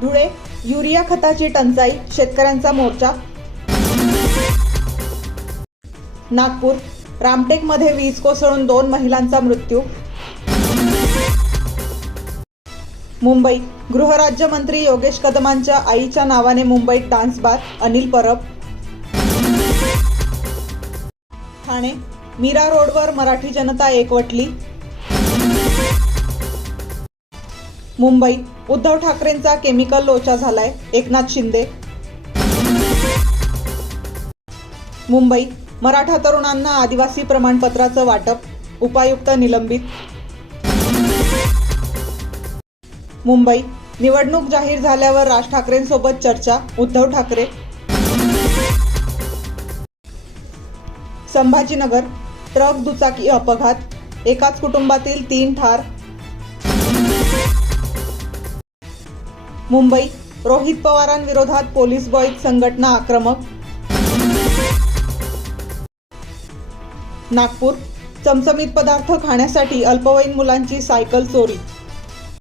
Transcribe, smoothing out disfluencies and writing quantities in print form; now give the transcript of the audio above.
Dhule urea खताची टंचाई, शेतकऱ्यांचा मोर्चा. नागपूर रामटेकमध्ये वीज कोसळून 2 महिलांचा मृत्यू. मुंबई गृहराज्यमंत्री योगेश कदमांच्या आईच्या नावाने मुंबईत डान्स बार, अनिल परब. ठाणे मीरा रोडवर मराठी जनता एकवटली. मुंबई उद्धव ठाकरेंचा केमिकल लोचा झालाय, एकनाथ शिंदे. मुंबई मराठा तरुणांना आदिवासी प्रमाणपत्राचं वाटप, उपायुक्त निलंबित. मुंबई निवडणूक जाहीर झाल्यावर राज ठाकरेंसोबत चर्चा, उद्धव ठाकरे. संभाजीनगर ट्रक दुचाकी अपघात, एकाच कुटुंबातील 3 ठार. मुंबई रोहित पवारांविरोधात पोलीस बॉईज संघटना आक्रमक. नागपूर चमचमीत पदार्थ खाण्यासाठी अल्पवयीन मुलांची सायकल चोरी.